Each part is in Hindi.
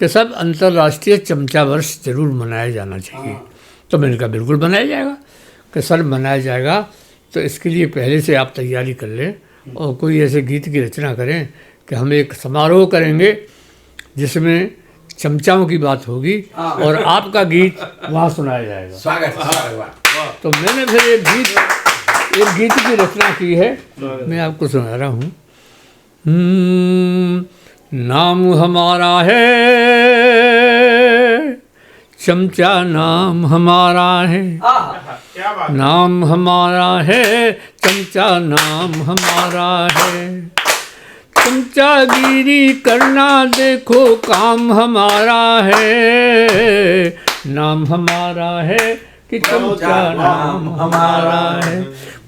कि सब अंतर्राष्ट्रीय चमचा वर्ष जरूर मनाया जाना चाहिए। तो मैंने कहा बिल्कुल मनाया जाएगा। कि सर मनाया जाएगा तो इसके लिए पहले से आप तैयारी कर लें और कोई ऐसे गीत की रचना करें कि हम एक समारोह करेंगे जिसमें चमचाओं की बात होगी और आपका गीत वहाँ सुनाया जाएगा। स्वागत। तो मैंने फिर एक गीत की रचना की है, मैं आपको सुना रहा हूँ। नाम हमारा है चमचा, नाम हमारा है, नाम हमारा है चमचा, नाम हमारा है। चमचागिरी करना देखो काम हमारा है, नाम हमारा है कि चमचा नाम हमारा है।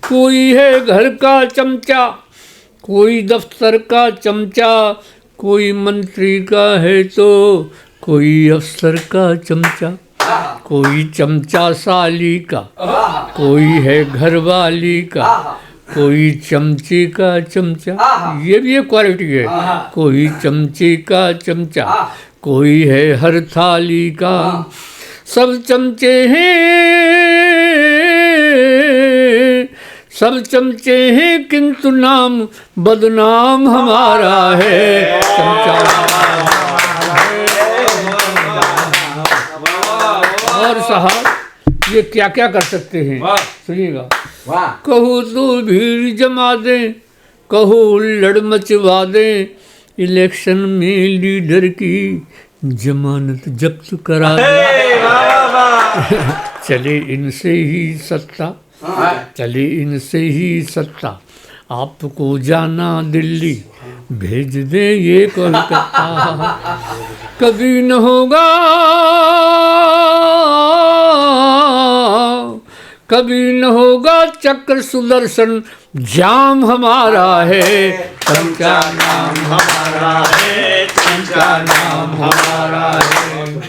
कोई है घर का चमचा, कोई दफ्तर का चमचा, कोई मंत्री का है तो कोई अफसर का चमचा, कोई चमचा साली का, कोई है घरवाली का, कोई चमचे का चमचा, ये भी एक क्वालिटी है। कोई चमचे का चमचा, कोई है हर थाली का, सब चमचे हैं, सब चमचे हैं किंतु नाम बदनाम हमारा है। चमचा और साहब ये क्या क्या कर सकते हैं, सुनिएगा। कहो तो भीड़ जमा दें, कहो लड़ मचवा दें, इलेक्शन में लीडर की जमानत जब्त करा दें। चले इनसे ही सत्ता, चले इनसे ही सत्ता, आपको जाना दिल्ली भेज दे ये कोलकाता। कभी न होगा, कभी न होगा चक्र सुदर्शन, जाम हमारा है चमचा, नाम हमारा है चमचा, नाम हमारा है।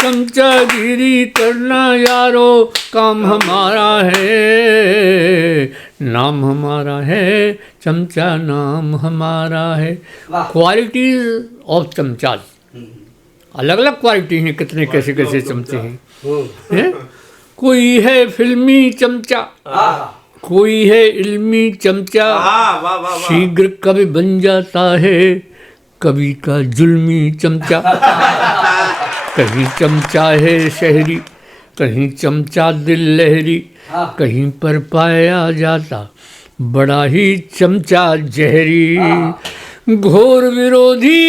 चमचागिरी करना यारो काम हमारा है, नाम हमारा है चमचा, नाम हमारा है। क्वालिटीज ऑफ चमचाज, अलग अलग क्वालिटी हैं, कितने कैसे कैसे चमचे हैं। कोई है फिल्मी चमचा, कोई है इल्मी चमचा, शीघ्र कभी बन जाता है कभी का जुल्मी चमचा। कहीं चमचा है शहरी, कहीं चमचा दिल लहरी, कहीं पर पाया जाता बड़ा ही चमचा जहरी। घोर विरोधी,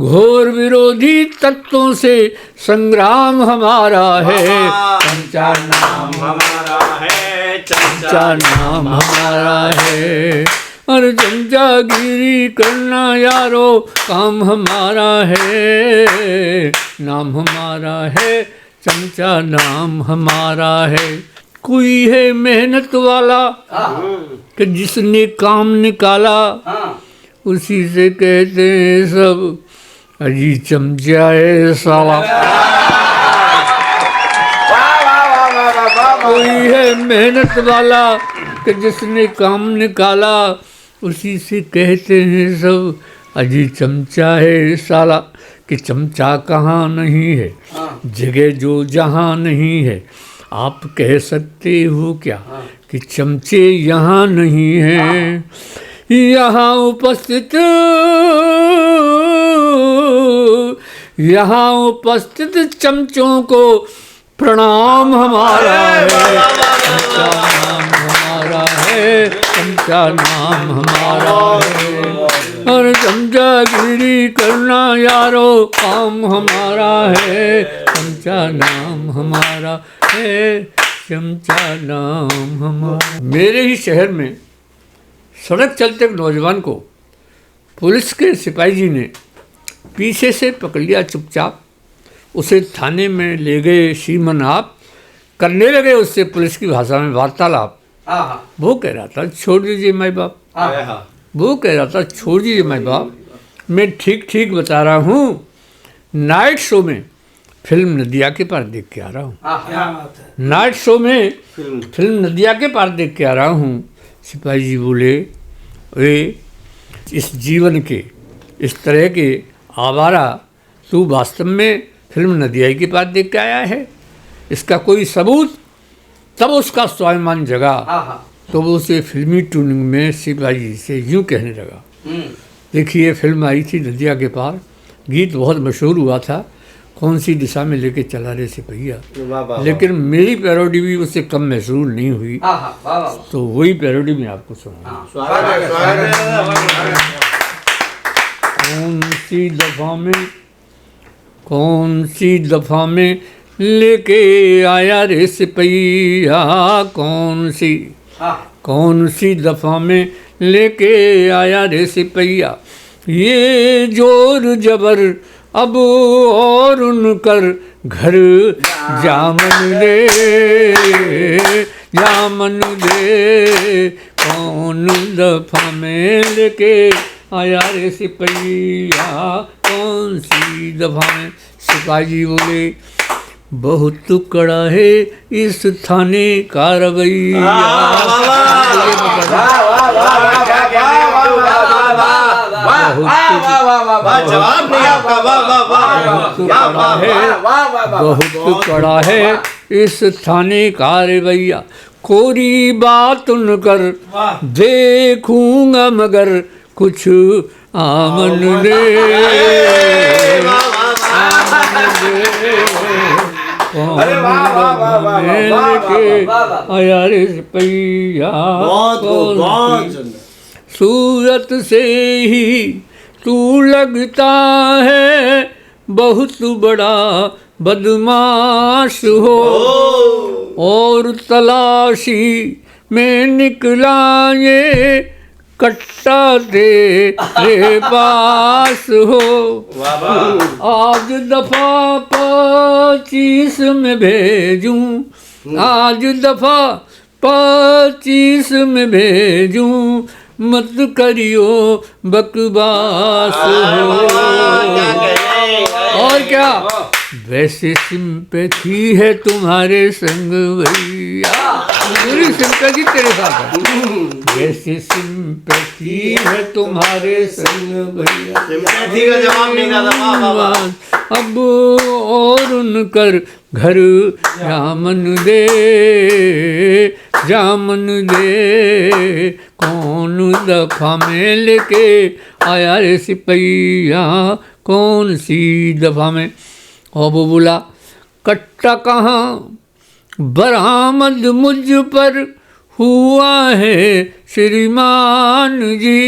घोर विरोधी तत्वों से संग्राम हमारा है, चमचा नाम हमारा है, चमचा नाम हमारा है। और चमचागिरी करना यारो काम हमारा है, नाम हमारा है चमचा, नाम हमारा है। कोई है मेहनत वाला कि जिसने काम निकाला, उसी से कहते हैं सब अजी चमचा है साला। कोई है मेहनत वाला कि जिसने काम निकाला, उसी से कहते हैं सब अजी चमचा है साला। कि चमचा कहाँ नहीं है, जगह जो जहाँ नहीं है, आप कह सकते हो क्या कि चमचे यहाँ नहीं हैं। यहाँ उपस्थित, यहाँ उपस्थित चमचों को प्रणाम हमारा है, चमचा नाम हमारा है, चमचा नाम हमारा है। और चमचागिरी करना यारो काम हमारा है, चमचा नाम हमारा है, चमचा नाम हमारा। मेरे ही शहर में सड़क चलते एक नौजवान को पुलिस के सिपाही जी ने पीछे से पकड़ लिया चुपचाप, उसे थाने में ले गए। श्रीमन आप करने लगे उससे पुलिस की भाषा में वार्तालाप। वो कह रहा था छोड़ दीजिए माई बाप, वो कह रहा था छोड़ दीजिए माई बाप, मैं ठीक ठीक बता रहा हूँ, नाइट शो में फिल्म नदिया के पार देख के आ रहा हूँ। नाइट शो में फिल्म नदिया के पार देख के आ रहा हूँ। सिपाही जी बोले, ए इस जीवन के इस तरह के आवारा तू वास्तव में फिल्म नदिया के पास देख के आया है, इसका कोई सबूत? तब उसका स्वाभिमान जगा, तो वो उसे फिल्मी ट्यूनिंग में सिपाही से यूं कहने लगा। देखिए फिल्म आई थी नदिया के पार, गीत बहुत मशहूर हुआ था, कौन सी दिशा में लेके चला रे सिपहिया, लेकिन मेरी पैरोडी भी उससे कम मशहूर नहीं हुई, तो वही पैरोडी में आपको सुना। कौन सी दफा में लेके आया रे सिपहिया, कौन सी दफा में लेके आया रे सिपहिया, ये जोर जबर अब और उनकर घर जामन दे, कौन दफा में लेके आया रे सिपहिया, कौन सी दफा में। सिपाही बोले बहुत कड़ा है इस थाने का रवैया, बहुत कड़ा है इस थाने का रवैया, कोरी बात उनकर देखूंगा मगर कुछ आमन दे, आया रे सिपहिया, सूरत से ही तू लगता है बहुत बड़ा बदमाश हो, और तलाशी में निकला ये कट्टा तेरे पास हो, आज दफा 25 में भेजूं, आज दफा 25 में भेजूं, मत करियो बकवास हो। और क्या वैसे सिंपैथी है तुम्हारे संग भैया, पूरी सिंपैथी तेरे साथ है, वैसे सिंपैथी है तुम्हारे संग भैया, सिंपैथी का जवाब नहीं था अब और उनकर घर जामन दे, कौन दफा में लेके आया रे सिपहिया, कौन सी दफा में। और वो बोला कट्टा कहाँ बरामद मुझ पर हुआ है श्रीमान जी,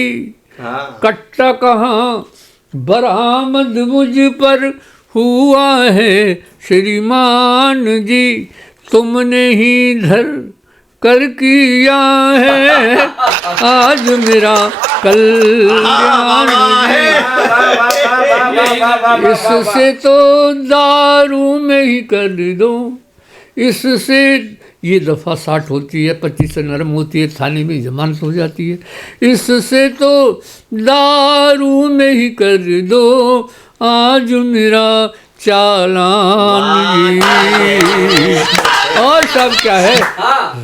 कट्टा कहाँ बरामद मुझ पर हुआ है श्रीमान जी, तुमने ही धर कर किया है आज मेरा कल्याण है, इससे तो दारू में ही कर दो, इससे ये दफ़ा 60 होती है, 25 से नरम होती है, थाने में जमानत हो जाती है, इससे तो दारू में ही कर दो आज मेरा चालान जी। और सब क्या है,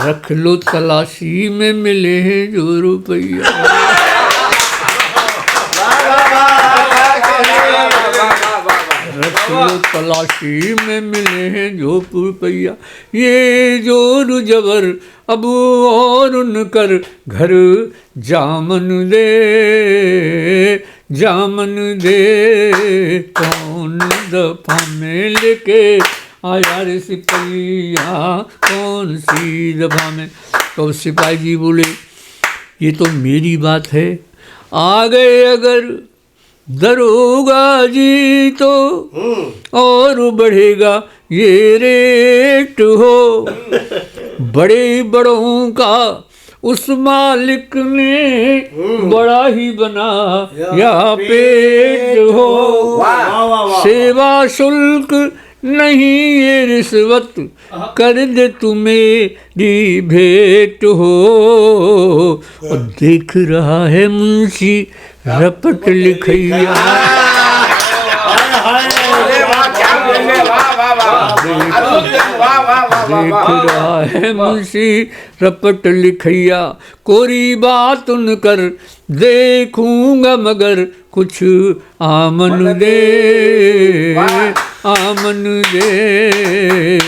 रख लो तलाशी में मिले हैं जो रुपया, रख लो तलाशी में मिले हैं जो रुपया, ये जोर जबर अब और उनकर घर जामन दे, कौन दफा में लेके आया रे सिपहिया, कौन सी दफा में। तो सिपाही जी बोले ये तो मेरी बात है, आ गए अगर दरोगा जी तो और बढ़ेगा ये रेट हो, बड़े बड़ों का उस मालिक ने बड़ा ही बना या पेट हो, सेवा शुल्क नहीं ये रिश्वत कर दे तुम्हें भेंट हो, और देख रहा है मुंशी रपट लिखैया, देख रहा है मुंशी रपट लिखैया, कोरी बात उनकर देखूंगा मगर कुछ आमन दे, आमन दे।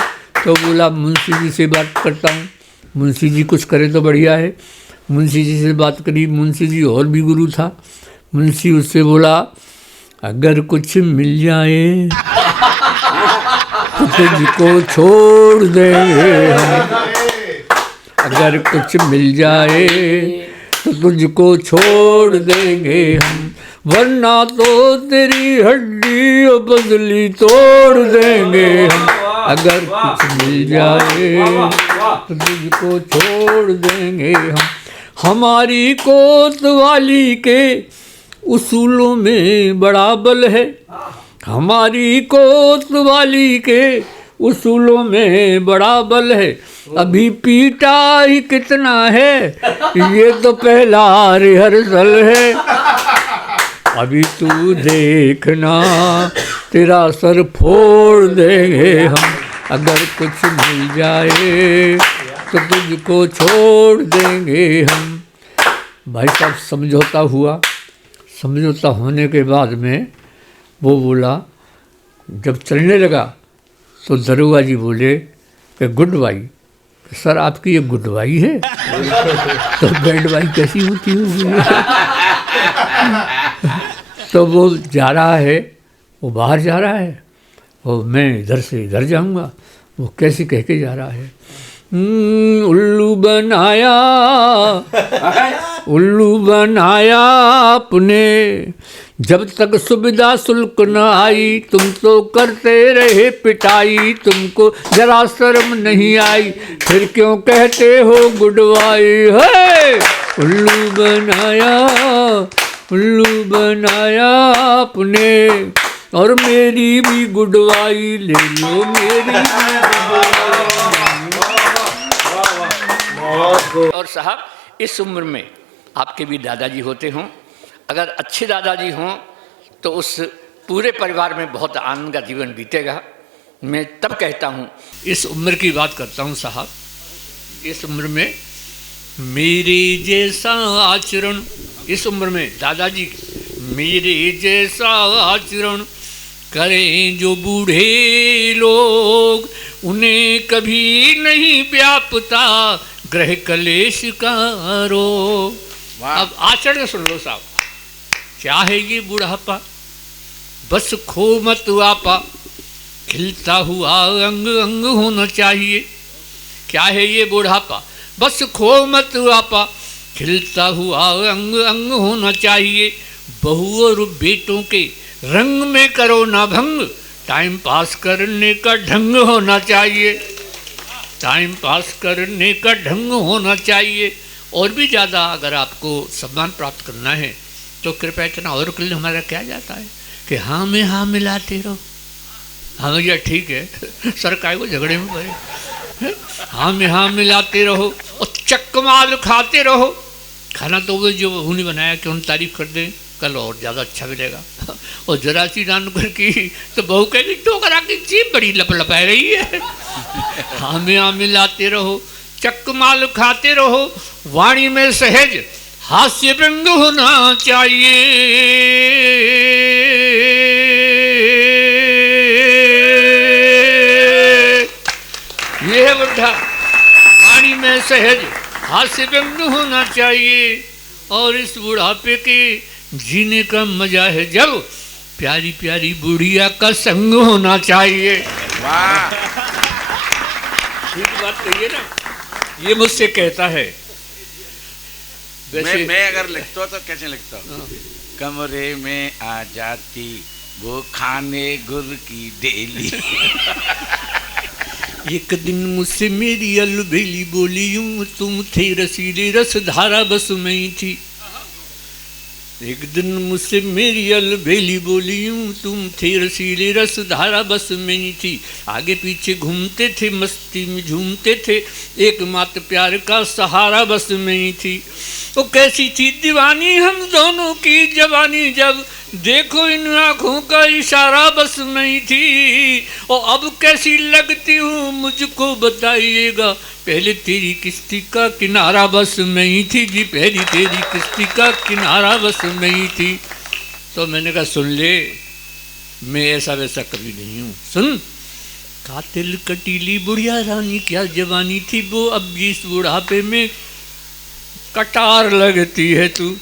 तो बोला मुंशी जी से बात करता हूँ। मुंशी जी कुछ करे तो बढ़िया है। मुंशी जी से बात करी। मुंशी जी और भी गुरु था। मुंशी उससे बोला अगर कुछ मिल जाए तो तुझको छोड़ देंगे हम, अगर कुछ मिल जाए तो तुझको छोड़ देंगे हम, वरना तो तेरी हड्डी और बदली तोड़ देंगे हम, अगर कुछ मिल जाए तो तुझको छोड़ देंगे हम। हमारी कोतवाली के उसूलों में बड़ा बल है, हमारी कोतवाली के उसूलों में बड़ा बल है, अभी पीटा ही कितना है, ये तो पहला रिहर्सल है, अभी तू देखना तेरा सर फोड़ देंगे हम, अगर कुछ मिल जाए तो तुझको छोड़ देंगे हम। भाई साहब समझौता हुआ। समझौता होने के बाद में वो बोला, जब चलने लगा तो दरोगा जी बोले कि गुडबाई। सर आपकी ये गुडबाई है? तो बैडबाई कैसी होती होगी? तो वो जा रहा है, वो बाहर जा रहा है और मैं इधर से इधर जाऊंगा। वो कैसे कह के जा रहा है, उल्लू बनाया, उल्लू बनाया आपने, जब तक सुविधा शुल्क न आई तुम तो करते रहे पिटाई, तुमको जरा शर्म नहीं आई, फिर क्यों कहते हो गुडबाई है? उल्लू बनाया, उल्लू बनाया आपने, और मेरी भी गुडबाई ले लो, मेरी भी गुडबाई। और साहब इस उम्र में आपके भी दादाजी होते हों, अगर अच्छे दादाजी हों तो उस पूरे परिवार में बहुत आनंद का जीवन बीतेगा। मैं तब कहता हूँ, इस उम्र की बात करता हूँ साहब, इस उम्र में मेरे जैसा आचरण, इस उम्र में दादाजी मेरे जैसा आचरण करें जो बूढ़े लोग, उन्हें कभी नहीं व्यापता ग्रह कलेश का रोग। अब आचरण सुन लो साहब, क्या है ये बुढ़ापा? बस खो मत आपा, खिलता हुआ अंग अंग होना चाहिए। क्या है ये बुढ़ापा? बस खो मत आपा, खिलता हुआ अंग अंग होना चाहिए। बहू और बेटों के रंग में करो ना भंग, टाइम पास करने का ढंग होना चाहिए, टाइम पास करने का ढंग होना चाहिए। और भी ज़्यादा अगर आपको सम्मान प्राप्त करना है तो कृपया इतना और के लिए हमारा क्या जाता है कि हाँ में हाँ मिलाते रहो। हाँ भैया ठीक है, सर काय वो झगड़े में पड़े, हाँ में हाँ मिलाते रहो और चक्कमाल खाते रहो। खाना तो वो जो बहू ने बनाया कि उन तारीफ कर दें, कल और ज़्यादा अच्छा मिलेगा। और जरा सी डान कर की तो बहू कहेगी टोकरा की चीप बड़ी लपलपा रही है। हाँ में हाँ मिलाते रहो, चक्कमाल खाते रहो, वाणी में सहज हास्य व्यंग होना चाहिए। ये है बुढ़ा, वाणी में सहज हास्य व्यंग होना चाहिए। और इस बुढ़ापे के जीने का मजा है जब प्यारी प्यारी बुढ़िया का संग होना चाहिए। वाह, ठीक बात कहिए ना, ये मुझसे कहता है। वैसे मैं अगर लिखता तो कैसे लिखता हूँ? कमरे में आ जाती वो खाने गुर की डेली। एक दिन मुझसे मेरी अलबेली बोली, यूं तुम थे रसीली रस धारा बस में ही थी। एक दिन मुझसे मेरी अलबेली बोली, यूं तुम थे रसीली रस धारा बस में ही थी। आगे पीछे घूमते थे, मस्ती में झूमते थे, एकमात्र प्यार का सहारा बस में ही थी। वो कैसी थी दीवानी हम दोनों की जवानी, जब देखो इन आँखों का इशारा बस में ही थी, और अब कैसी लगती हूँ मुझको बताइएगा। पहले तेरी किश्ती का किनारा बस में ही थी जी, पहली तेरी किश्ती का किनारा बस में ही थी। तो मैंने कहा सुन ले, मैं ऐसा वैसा कभी नहीं हूँ, सुन। कातिल कटीली बुढ़िया रानी क्या जवानी थी वो, अब इस बुढ़ापे में कटार लगती है तू।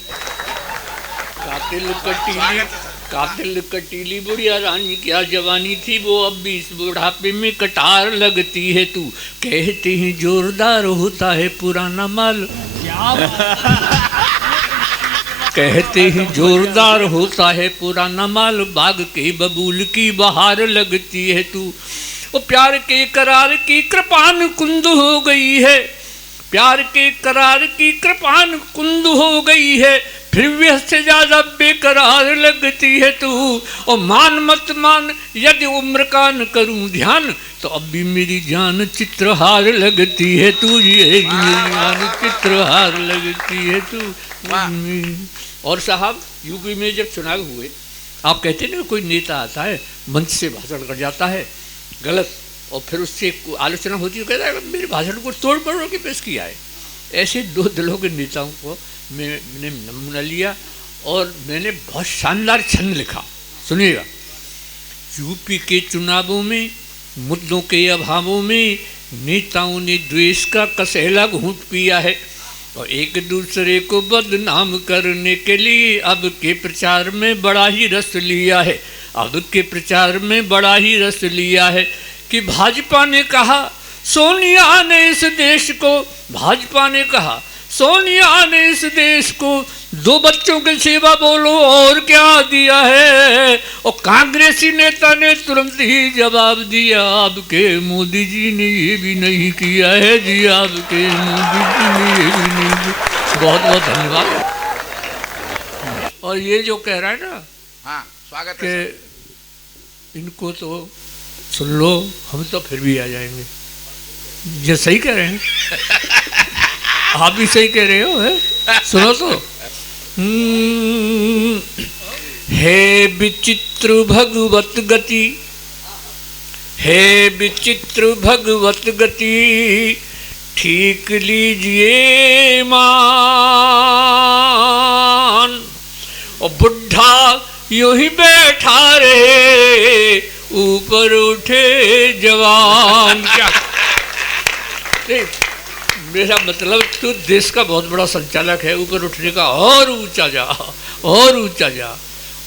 कातिल कटीली बुढ़िया रानी क्या जवानी थी वो, अब भी इस बुढ़ापे में कटार लगती है तू। कहते हैं जोरदार होता है पुराना माल, कहते हैं जोरदार होता है पुराना माल, बाग के बबूल की बहार लगती है तू। वो प्यार के करार की कृपान कुंद हो गई है, प्यार के करार की कृपान कुंद हो गई है, फिर भी से ज्यादा बेकरार लगती है तू। और मान मत मान यदि उम्र का न करूं ध्यान, तो अब भी मेरी जान चित्रहार लगती है तू, ये मेरी जान चित्रहार लगती है तू। और साहब यूपी में जब चुनाव हुए, आप कहते ना कोई नेता आता है मंच से भाषण कर जाता है गलत, और फिर उससे आलोचना होती है, कहता है मेरे भाषण को तोड़ पड़ोड़ के पेश किया है। ऐसे दो दलों के नेताओं को मैंने नमूना लिया और मैंने बहुत शानदार छंद लिखा, सुनिएगा। यूपी के चुनावों में मुद्दों के अभावों में नेताओं ने द्वेष का कसैला घूंट पिया है, और एक दूसरे को बदनाम करने के लिए अब के प्रचार में बड़ा ही रस लिया है, अब के प्रचार में बड़ा ही रस लिया है। कि भाजपा ने कहा सोनिया ने इस देश को, भाजपा ने कहा सोनिया ने इस देश को 2 बच्चों की सेवा बोलो और क्या दिया है। और कांग्रेसी नेता ने तुरंत ही जवाब दिया, आपके मोदी जी ने ये भी नहीं किया है जी, आपके मोदी जी ने ये भी नहीं किया। बहुत बहुत धन्यवाद। और ये जो कह रहा है ना, हाँ स्वागत है कि इनको तो सुन लो, हम तो फिर भी आ जाएंगे, ये सही कह रहे हैं। आप भी सही कह रहे हो, है? सुनो तो। हे विचित्र भगवत गति, हे विचित्र भगवत गति, ठीक लीजिए मान। और बुढ़ा यूं ही बैठा रहे, ऊपर उठे जवान। क्या मेरा मतलब तू देश का बहुत बड़ा संचालक है, ऊपर उठने का, और ऊंचा जा, और ऊंचा जा।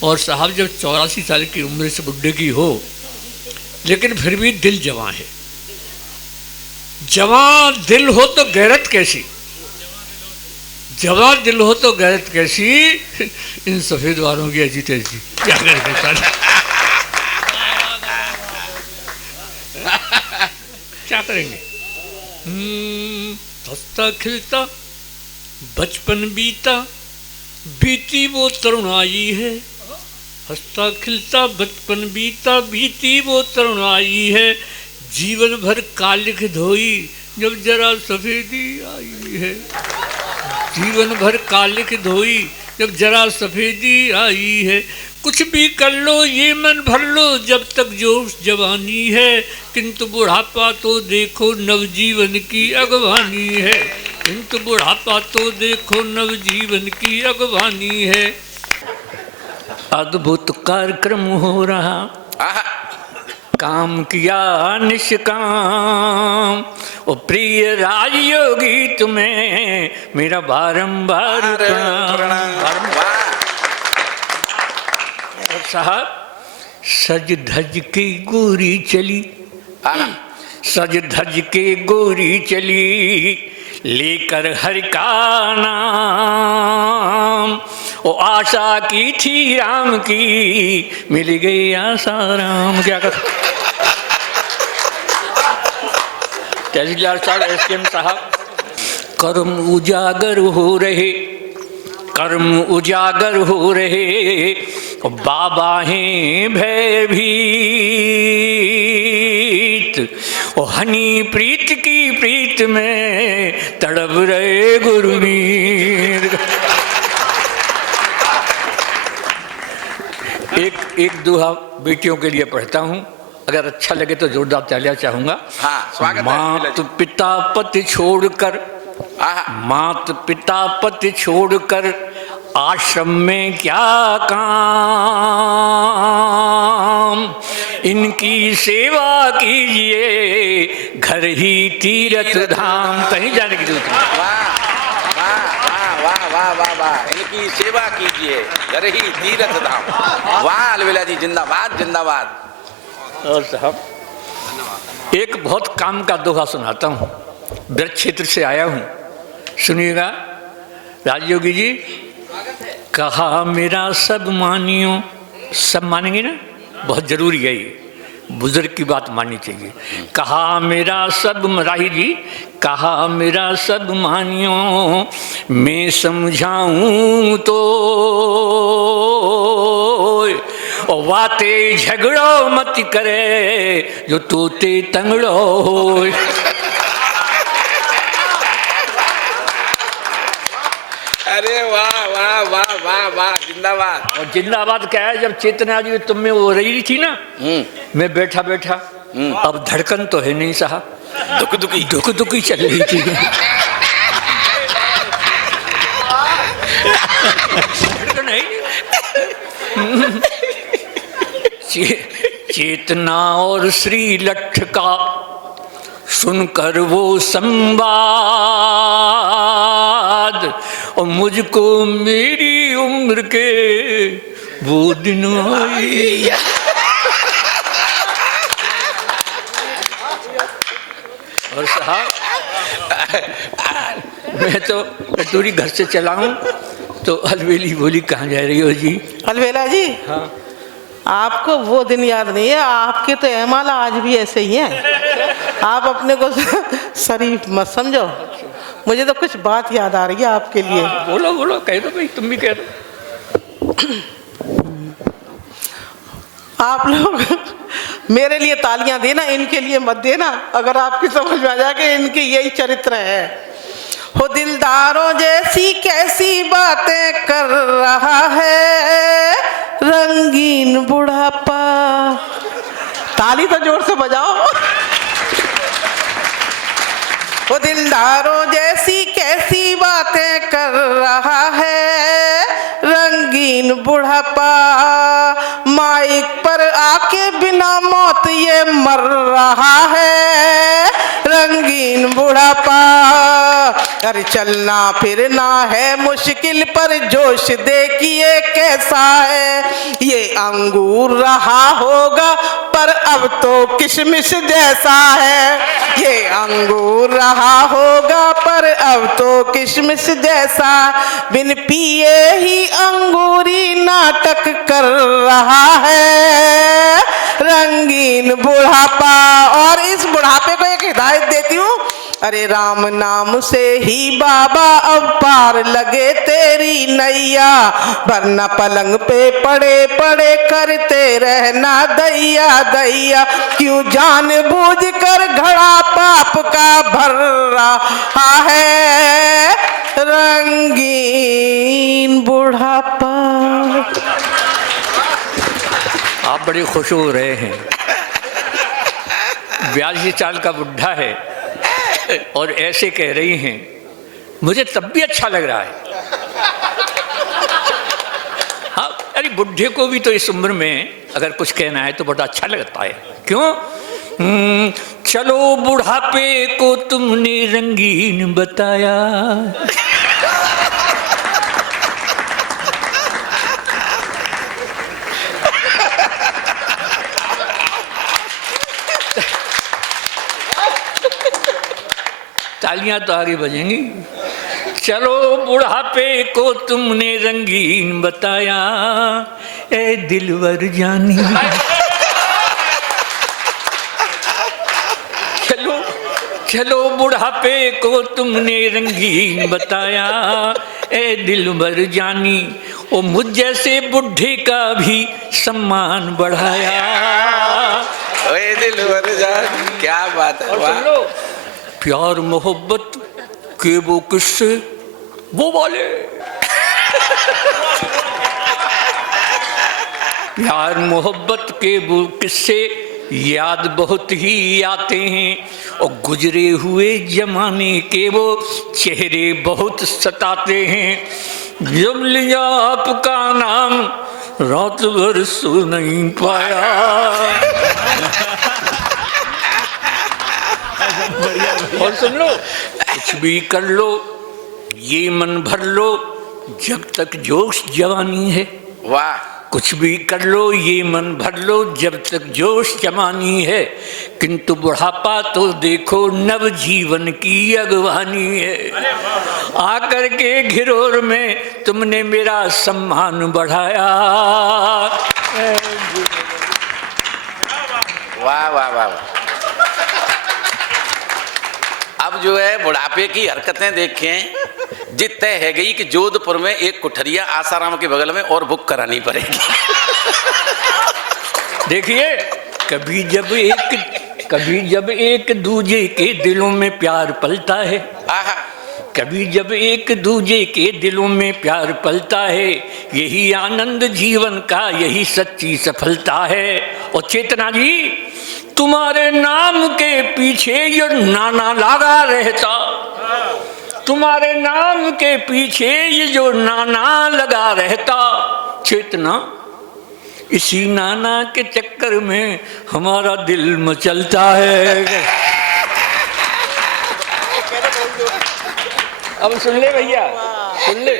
और साहब जब 84 साल की उम्र से बुढ़े की हो, लेकिन फिर भी दिल जवां है। जवां दिल हो तो गैरत कैसी, जवां दिल हो तो गैरत कैसी। इन सफेद वालों की ऐसी तैसी क्या करेंगे, क्या करेंगे। हंसता खिलता बचपन बीता, बीती वो तरुणाई है। हंसता खिलता बचपन बीता, बीती वो तरुणाई है। जीवन भर कालिख धोई, जब जरा सफेदी आई है। जीवन भर कालिख धोई, जब जरा सफेदी आई है। कुछ भी कर लो ये मन भर लो, जब तक जोश जवानी है। किंतु बुढ़ापा तो देखो नवजीवन की अगवानी है। किंतु बुढ़ापा तो देखो नवजीवन की अगवानी है। अद्भुत कार्यक्रम हो रहा, काम किया निष्काम। ओ प्रिय राजयोगी तुम्हें मेरा बारंबार प्रणाम। साहब सज धज के गोरी चली, सज धज के गोरी चली, लेकर हरि का नाम। ओ आशा की थी राम की, मिल गई आशा राम। क्या कर तहसीलदार साहब, एसकेएम साहब, कर्म उजागर हो रहे, कर्म उजागर हो रहे। बाबा हैं भयभीत, ओ हनी प्रीत की प्रीत में तड़प रहे गुरुवीर। एक दोहा बेटियों के लिए पढ़ता हूँ, अगर अच्छा लगे तो जोरदार तालियां चाहूंगा। हाँ, स्वागत है। मात पिता पति छोड़कर, मात पिता पति छोड़कर आश्रम में क्या काम, इनकी सेवा कीजिए घर ही तीर्थ धाम। कहीं जाने की जरूरत नहीं। वाह वाह वाह वाह, इनकी सेवा कीजिए घर ही तीर्थ धाम। वाह अलवेला जी, जिंदाबाद जिंदाबाद। और साहब एक बहुत काम का दोहा सुनाता हूँ, ब्रज क्षेत्र से आया हूँ, सुनिएगा। राजयोगी जी, कहा मेरा सब मानियो, सब मानेंगे ना, बहुत जरूरी है ये, बुजुर्ग की बात माननी चाहिए। कहा मेरा सब, राही जी, कहा मेरा सब मानियो, मैं समझाऊं तो वाते झगड़ो मत करे, जो तोते तंगड़ो हो। अरे वाह वाह वाह वाह वाह, जिंदाबाद। और जिंदाबाद क्या है, जब चेतना जी तुम में वो रही थी ना, मैं बैठा बैठा, अब धड़कन तो है नहीं साहब, दुख दुखी चल रही थी। धड़कन है नहीं। चेतना और श्री लठ का सुनकर वो संवाद, और मुझको मेरी उम्र के वो दिन आई। और साहब मैं तो कटोरी घर से चला हूँ, तो अलवेली बोली कहाँ जा रही हो जी? अलवेला जी, हाँ, आपको वो दिन याद नहीं है, आपके तो एमाला आज भी ऐसे ही हैं। आप अपने को शरीफ मत समझो। मुझे तो कुछ बात याद आ रही है आपके लिए। बोलो बोलो, कह दो भाई, तुम भी कह दो। आप लोग मेरे लिए तालियां देना, इनके लिए मत देना। अगर आपकी समझ में आ जाए कि इनके यही चरित्र है। हो दिलदारों जैसी कैसी बातें कर रहा है रंगीन बुढ़ापा। ताली तो जोर से बजाओ। वो दिलदारों जैसी कैसी बातें कर रहा है रंगीन बुढ़ापा। माइक पर आके बिना मौत ये मर रहा है रंगीन बुढ़ापा। अरे चलना फिरना है मुश्किल पर जोश देखिए कैसा है। ये अंगूर रहा होगा पर अब तो किशमिश जैसा है। ये अंगूर रहा होगा पर अब तो किशमिश जैसा। बिन पिए ही अंगूरी नाटक कर रहा है रंगीन बुढ़ापा। और इस बुढ़ापे को एक हिदायत देती हूँ। अरे राम नाम से ही बाबा अब पार लगे तेरी नैया। वरना पलंग पे पड़े पड़े करते रहना दैया दैया। क्यों जानबूझ कर घड़ा पाप का भर रहा है रंगीन बुढ़ापा। आप बड़े खुश हो रहे हैं। 42 साल का बुढ़ा है और ऐसे कह रही हैं, मुझे तब भी अच्छा लग रहा है। हाँ, अरे बुढ़े को भी तो इस उम्र में अगर कुछ कहना है तो बड़ा अच्छा लगता है। क्यों? चलो बुढ़ापे को तुमने रंगीन बताया। तालियां तो आगे बजेंगी। चलो बुढ़ापे को तुमने रंगीन बताया ए दिलवर जानी। चलो चलो बुढ़ापे को तुमने रंगीन बताया ए दिलवर जानी। ओ मुझ जैसे बुढ़े का भी सम्मान बढ़ाया। ओए दिलवर जानी, क्या बात है। वाह। प्यार मोहब्बत के वो किस्से वो वाले। प्यार मोहब्बत के वो किस्से याद बहुत ही आते हैं, और गुजरे हुए जमाने के वो चेहरे बहुत सताते हैं। जब लिया आपका नाम रात भर सो नहीं पाया। और सुन लो, कुछ भी कर लो ये मन भर लो जब तक जोश जवानी है। वाह, कुछ भी कर लो ये मन भर लो जब तक जोश जवानी है, किंतु बुढ़ापा तो देखो नव जीवन की अगवानी है। आकर के घिरोर में तुमने मेरा सम्मान बढ़ाया। वाह वाह वाह। अब जो है बुढ़ापे की हरकतें देखें, जित तय है गई कि जोधपुर में एक कुठरिया आसाराम के बगल में और बुक करानी पड़ेगी। देखिए, कभी जब एक दूजे के दिलों में प्यार पलता है, कभी जब एक दूजे के दिलों में प्यार पलता है, यही आनंद जीवन का, यही सच्ची सफलता है। और चेतना जी, तुम्हारे नाम के पीछे ये नाना लगा रहता, तुम्हारे नाम के पीछे ये जो नाना लगा रहता, चेतना इसी नाना के चक्कर में हमारा दिल मचलता है। अब सुन ले भैया, सुन ले।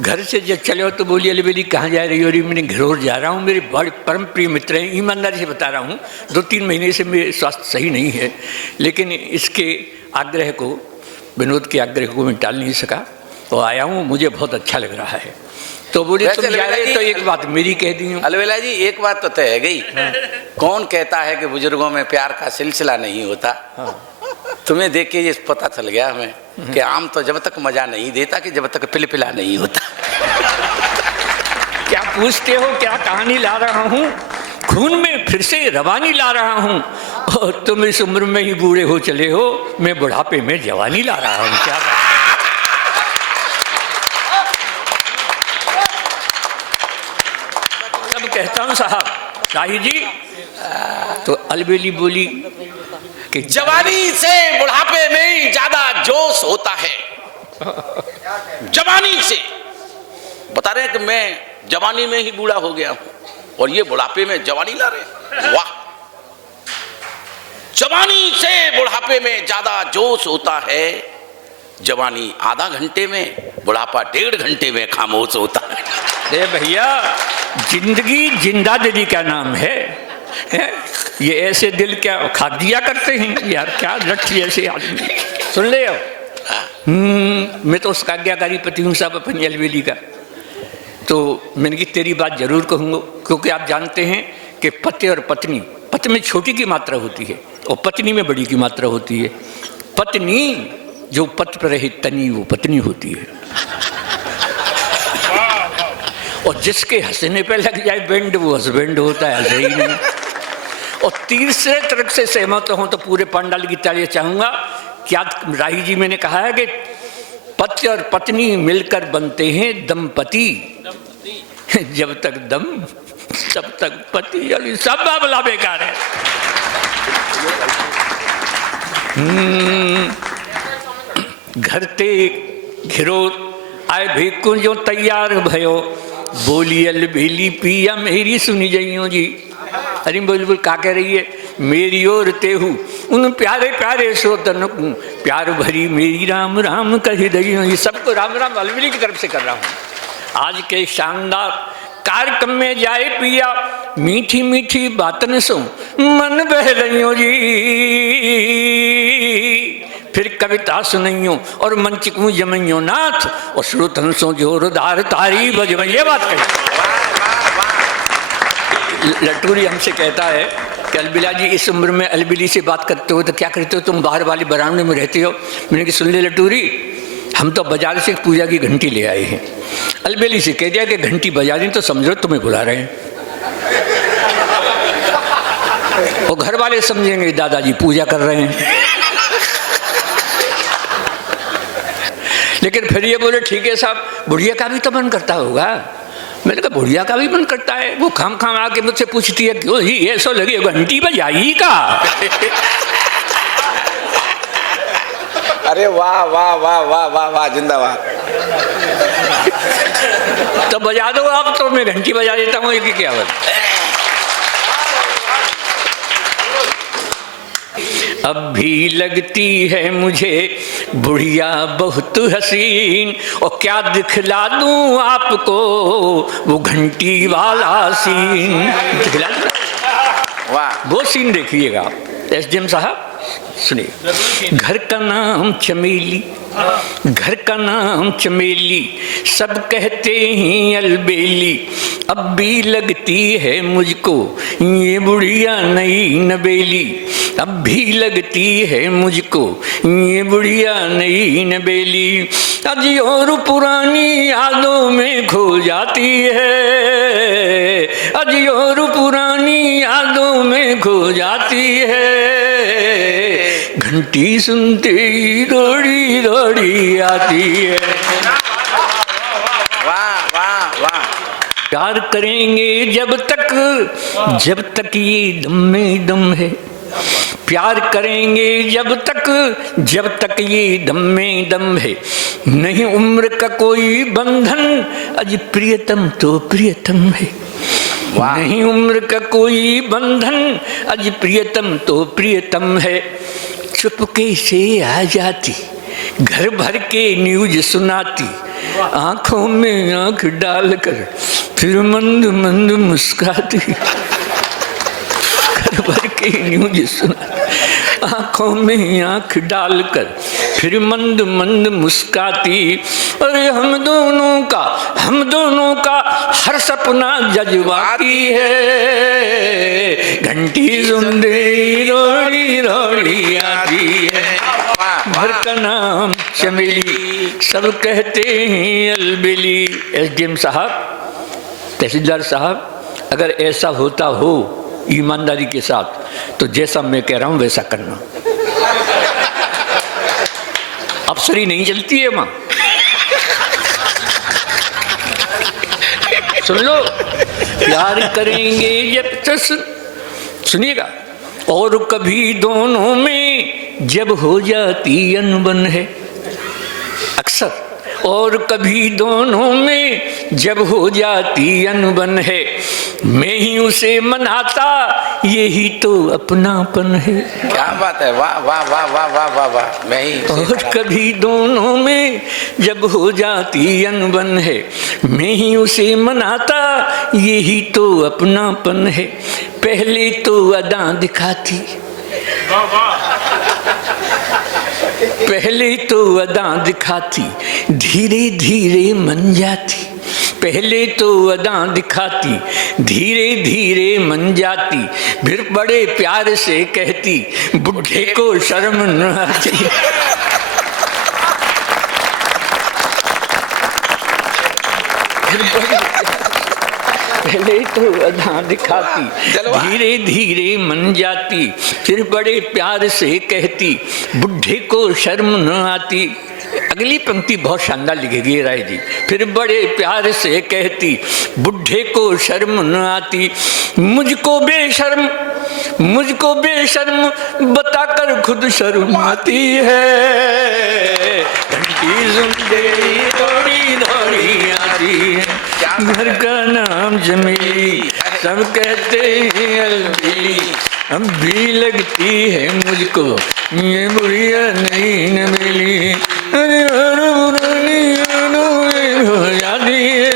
घर से जब चले हो तो बोली, अली बेली कहाँ जा रही हो? रही मैंने घरोर जा रहा हूँ, मेरे बड़े परम प्रिय मित्र हैं, ईमानदारी से बता रहा हूँ। 2-3 महीने से मेरे स्वास्थ्य सही नहीं है, लेकिन इसके आग्रह को, विनोद के आग्रह को मैं टाल नहीं सका, तो आया हूँ, मुझे बहुत अच्छा लग रहा है। तो बोले तुम जा रहे, तो एक बात मेरी कह दी हूँ। अलवेला जी, एक बात तो तय है गई। कौन कहता है कि बुजुर्गों में प्यार का सिलसिला नहीं होता? तुम्हें देख के ये पता चल गया हमें कि आम तो जब तक मजा नहीं देता कि जब तक पिलपिला नहीं होता। क्या पूछते हो, क्या कहानी ला रहा हूँ? खून में फिर से रवानी ला रहा हूँ, और तुम इस उम्र में ही बूढ़े हो चले हो, मैं बुढ़ापे में जवानी ला रहा हूँ। क्या बात। तब कहता हूँ साहब, शाही जी, तो अलबेली बोली कि जवानी से बुढ़ापे में ज्यादा जोश होता है। जवानी से बता रहे हैं कि मैं जवानी में ही बूढ़ा हो गया हूं, और ये बुढ़ापे में जवानी ला रहे। वाह, जवानी से बुढ़ापे में ज्यादा जोश होता है। जवानी आधा घंटे में, बुढ़ापा 1.5 घंटे में खामोश होता है। अरे भैया, जिंदगी जिंदा दिली का नाम है। ये ऐसे दिल क्या खा दिया करते हैं यार, क्या लठ जैसे आदमी। सुन ले, मैं तो उसका आज्ञाकारी पति हूँ साहब अपनी अलवेली का। तो मैंने कि तेरी बात जरूर कहूँगा, क्योंकि आप जानते हैं कि पति और पत्नी, पति में छोटी की मात्रा होती है और पत्नी में बड़ी की मात्रा होती है। पत्नी जो पति पर रहे तनी, वो पत्नी होती है। और जिसके हंसने पे लग जाए बैंड, वो हस्बैंड होता है, ऐसे ही नहीं। और तीसरे तरफ से सहमत हो तो पूरे पंडाल की तालियां चाहूंगा। क्या राही जी मैंने कहा है कि पति और पत्नी मिलकर बनते हैं दंपति, जब तक दम तब तक पति। अली सब बाबला बेकार है। घर ते घिरो आए भेकू जो तैयार भयो, बोली अलबेली पिया मेरी सुनी जइयो जी। अरे बुलबुल का कह रही है? मेरी ओर तेहू उन प्यारे प्यारे सोतन को प्यार भरी मेरी राम राम कही दइयो। ये सबको राम राम अलबेली की तरफ से कर रहा हूँ। आज के शानदार कार्यक्रम में जाए पिया, मीठी मीठी बातन सो मन बह रही जी। फिर कविता सुनियो और मंच को जमइयो नाथ, और श्रोतन सो जोरदार तारी बजव। ये बात कही। लटूरी हमसे कहता है कि अलबिला जी, इस उम्र में अलबिली से बात करते हो तो क्या करते हो? तुम बाहर वाले बरामदे में रहते हो। मैंने कि सुन ले लटूरी, हम तो बाजार से पूजा की घंटी ले आए हैं। अलबेली से कह दिया कि घंटी बजा दें तो समझो तुम्हें बुला रहे हैं। और घर वाले समझेंगे दादाजी पूजा कर रहे हैं। लेकिन फिर ये बोले ठीक है साहब, बुढ़िया का भी तो मन करता होगा। मैंने कहा बुढ़िया का भी मन करता है। वो खाम खाम आके मुझसे पूछती है क्यों ही ऐसा लगे घंटी बजाई का। अरे वाह वाह वाह वाह वाह वाह, जिंदाबाद। तो बजा दो आप, तो मैं घंटी बजा देता हूँ। एक क्या बात। अब भी लगती है मुझे बुढ़िया बहुत हसीन, और क्या दिखला दूं आपको वो घंटी वाला सीन। दिखला दूं? वाह, वो सीन देखिएगा आप। एसडीएम साहब सुनिए। घर का नाम चमेली, घर का नाम चमेली, सब कहते हैं अलबेली। अब भी लगती है मुझको ये बुढ़िया नई नबेली। अब भी लगती है मुझको ये बुढ़िया नई नबेली। अजी और पुरानी यादों में खो जाती है, अजी और पुरानी यादों में खो जाती है। घंटी सुनते ही दौड़ी दौड़ी आती है। वाह वाह वाह। प्यार करेंगे जब तक ये दम में दम है। प्यार करेंगे जब तक ये दम में दम है। नहीं उम्र का कोई बंधन, अज प्रियतम तो प्रियतम है। नहीं उम्र का कोई बंधन, अज प्रियतम तो प्रियतम है। चुपके से आ जाती, घर भर के न्यूज सुनाती, आंखों में आंख डालकर फिर मंद मंद मुस्कुराती। घर भर के न्यूज सुनाती, आंखों में आंख डालकर फिर मंद मंद मुस्काती। अरे हम दोनों का हर सपना जज्बाती है। घंटी सुनते रोड़ी रोड़ी आती है। घर का नाम चमेली, सब कहते हैं अलबेली। एसडीएम साहब, तहसीलदार साहब, अगर ऐसा होता हो ईमानदारी के साथ तो जैसा मैं कह रहा हूं वैसा करना। अफसरी नहीं चलती है वहां। सुन लो, प्यार करेंगे जब तक, सुनिएगा, और कभी दोनों में जब हो जाती अनबन है। अक्सर और कभी दोनों में जब हो जाती अनबन है। मैं ही उसे मनाता, यही तो अपनापन है। क्या बात है, वाह वाह वाह वाह वाह वाह वाह। मैं ही और कभी दोनों में जब हो जाती अनबन है। मैं ही उसे मनाता, यही तो अपनापन है। पहले तो अदा दिखाती, पहले तो अदा दिखाती, धीरे धीरे मन जाती। पहले तो अदा दिखाती, धीरे धीरे मन जाती। फिर बड़े प्यार से कहती, बुढ़े को शर्म न आती। पहले तो अदा दिखाती, धीरे धीरे मन जाती। फिर बड़े प्यार से कहती, बुढ़े को शर्म न आती। अगली पंक्ति बहुत शानदार लिखेगी राय जी। फिर बड़े प्यार से कहती, बुढ़े को शर्म न आती। मुझको बेशर्म बताकर खुद शर्माती है। घंटी सुनते दौड़ी दौड़ी आती है। घर का नाम चमेली, सब कहते हैं अलबेली। अब भी लगती है मुझको ये बुढ़िया नई नबेली। अरे और पुरानी यादों में खो जाती है,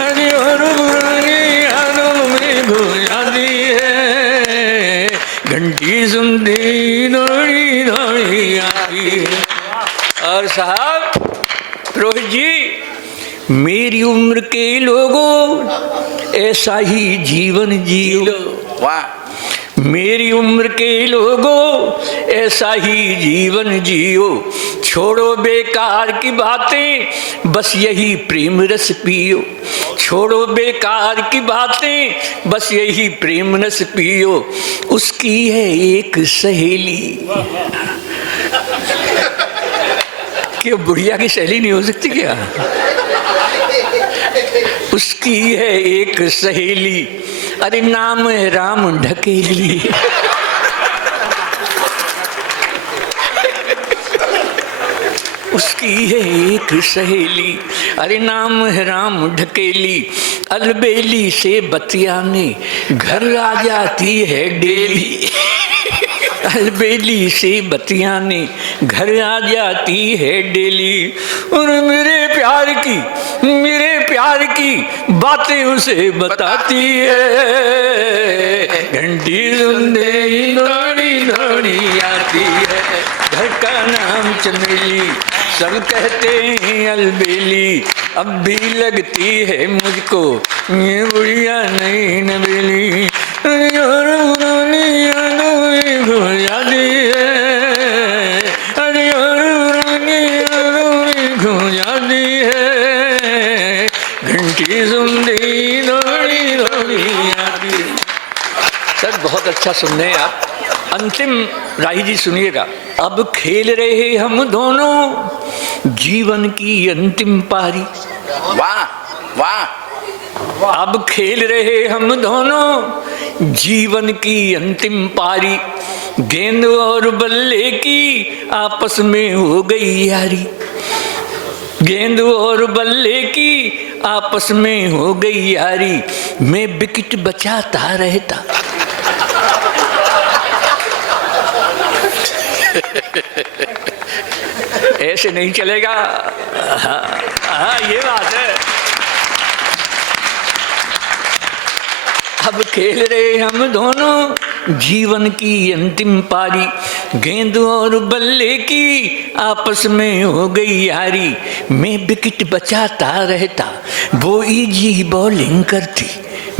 अरे और पुरानी यादों में खो जाती है। घंटी सुनती दौड़ी दौड़ी आती है। और साहब रोहित जी, मेरी उम्र के लोगों ऐसा ही जीवन जियो। वाह। मेरी उम्र के लोगों ऐसा ही जीवन जियो। छोड़ो बेकार की बातें, बस यही प्रेम रस पियो। छोड़ो बेकार की बातें, बस यही प्रेम रस पियो। उसकी है एक सहेली। क्यों बुढ़िया की सहेली नहीं हो सकती क्या? उसकी है एक सहेली, अरे नाम है राम ढकेली। उसकी है एक सहेली, अरे नाम है राम ढकेली, अलबेली से बतियाने घर आ जाती है डेली। अलबेली से बतियाने घर आ जाती है डेली। और मेरे प्यार की बातें उसे बताती है। घंटी सुनते ही दौड़ी दौड़ी आती है। घर का नाम चमेली, सब कहते हैं अलबेली। अब भी लगती है मुझको ये बुढ़िया नहीं नवेली। घंटी सुनती दौड़ी दौड़ी आती है। सर बहुत अच्छा सुन रहे हैं आप। अंतिम राही जी सुनिएगा। अब खेल रहे हम दोनों जीवन की अंतिम पारी। वाह वाह। अब खेल रहे हम दोनों जीवन की अंतिम पारी। गेंद और बल्ले की आपस में हो गई यारी। गेंद और बल्ले की आपस में हो गई यारी। मैं विकेट बचाता रहता। ऐसे नहीं चलेगा। हाँ ये बात है। अब खेल रहे हम दोनों जीवन की अंतिम पारी। गेंद और बल्ले की आपस में हो गई यारी। मैं विकेट बचाता रहता, वो इजी बॉलिंग करती।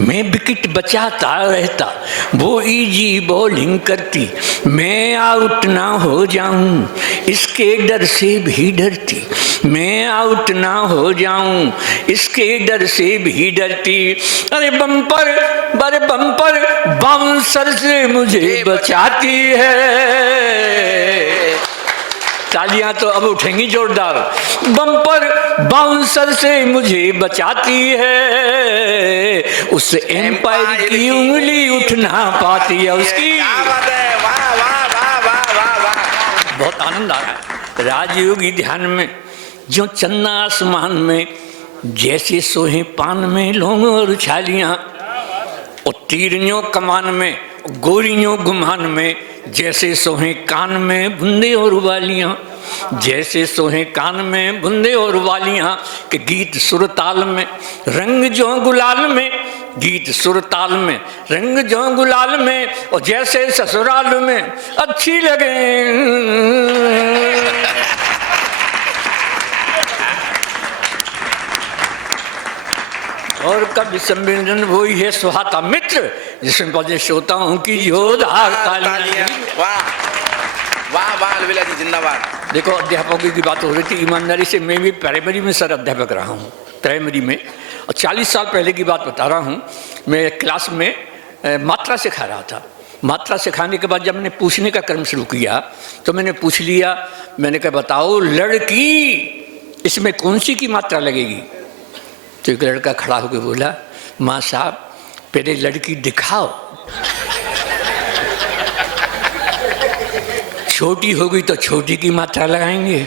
मैं विकेट बचाता रहता, वो इजी बॉलिंग करती। मैं आउट ना हो जाऊं इसके डर से भी डरती। मैं आउट ना हो जाऊं इसके डर से भी डरती। अरे बम्पर बाउंसर से मुझे बचाती है। तालियां तो अब उठेंगी जोरदार। बम्पर बाउंसर से मुझे बचाती है। उस एम्पायर की उंगली उठ ना पाती है उसकी। बहुत आनंद आ रहा है। राजयोगी ध्यान में जो चन्ना आसमान में, जैसे सोहे पान में लौंग और छालियां। और तीरियों कमान में, गोरियों गुमान में, जैसे सोहे कान में बूंदे और वालियां। जैसे सोहे कान में बूंदे और वालियां। के गीत सुर ताल में रंग जो गुलाल में। गीत सुर ताल में रंग जो गुलाल में। और जैसे ससुराल में अच्छी लगे। और कभी सम्मेलन वही है सुहाता मित्र, जिसमें बजे सोता हूँ कि योद्धा तालियां। वाह वाह वाह अलबेला जी जिंदाबाद। देखो अध्यापकों की बात हो रही थी। ईमानदारी से मैं भी प्राइमरी में सर अध्यापक रहा हूँ, प्राइमरी में। और 40 साल पहले की बात बता रहा हूँ। मैं क्लास में मात्रा सिखा रहा था। मात्रा सिखाने के बाद जब मैंने पूछने का क्रम शुरू किया तो मैंने पूछ लिया। मैंने कहा बताओ लड़की, इसमें कौन सी की मात्रा लगेगी? तो एक लड़का खड़ा होकर बोला, माँ साहब पहले लड़की दिखाओ। छोटी होगी तो छोटी की मात्रा लगाएंगे,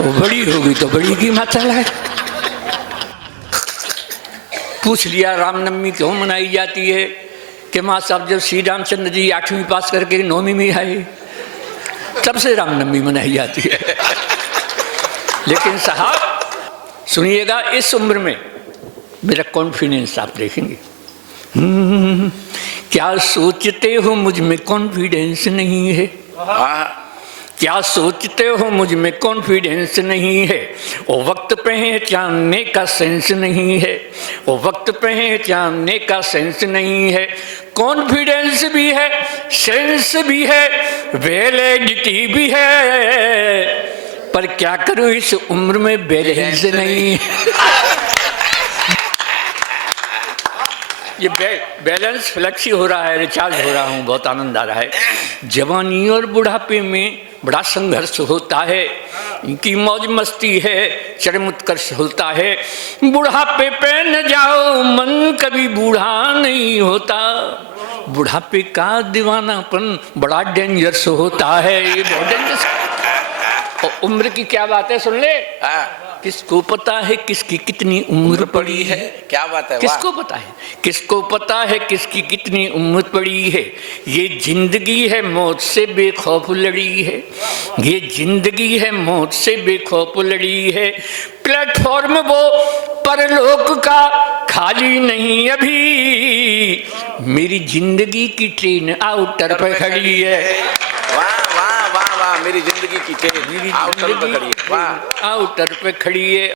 वो बड़ी होगी तो बड़ी की मात्रा लगाएंगे। पूछ लिया रामनवमी क्यों मनाई जाती है? कि माँ साहब जब श्री रामचंद्र जी 8वीं पास करके 9वीं में आए तब से रामनवमी मनाई जाती है। लेकिन साहब सुनिएगा, इस उम्र में मेरा कॉन्फिडेंस आप देखेंगे। क्या सोचते हो मुझ में कॉन्फिडेंस नहीं है? क्या सोचते हो मुझ में कॉन्फिडेंस नहीं है? वो वक्त पहचानने का सेंस नहीं है। वो वक्त पहचानने का सेंस नहीं है। कॉन्फिडेंस भी है, सेंस भी है, वैलिडिटी भी है, पर क्या करूं इस उम्र में बैलेंस नहीं। ये बैलेंस फ्लेक्सी हो रहा है, रिचार्ज हो रहा हूँ, बहुत आनंद आ रहा है। जवानी और बुढ़ापे में बड़ा संघर्ष होता है। इनकी मौज मस्ती है, चरम उत्कर्ष होता है। बुढ़ापे पे न जाओ, मन कभी बूढ़ा नहीं होता। बुढ़ापे का दीवानापन बड़ा डेंजरस होता है, ये बहुत डेंजरस। उम्र की क्या बात है, सुन ले। किसको पता है किसकी कितनी उम्र पड़ी है? क्या बात है, किसको पता है, किसको पता है किसकी कितनी उम्र पड़ी है? ये जिंदगी है मौत से बेखौफ लड़ी है, ये जिंदगी है मौत से बेखौफ लड़ी है। प्लेटफॉर्म वो परलोक का खाली नहीं अभी, मेरी जिंदगी की ट्रेन आउटर पे खड़ी है। वाह वाह वाह वाह, मेरी जिंदगी की ट्रेन मेरी आउटर पे खड़ी है। वाह, आउटर पे खड़ी है।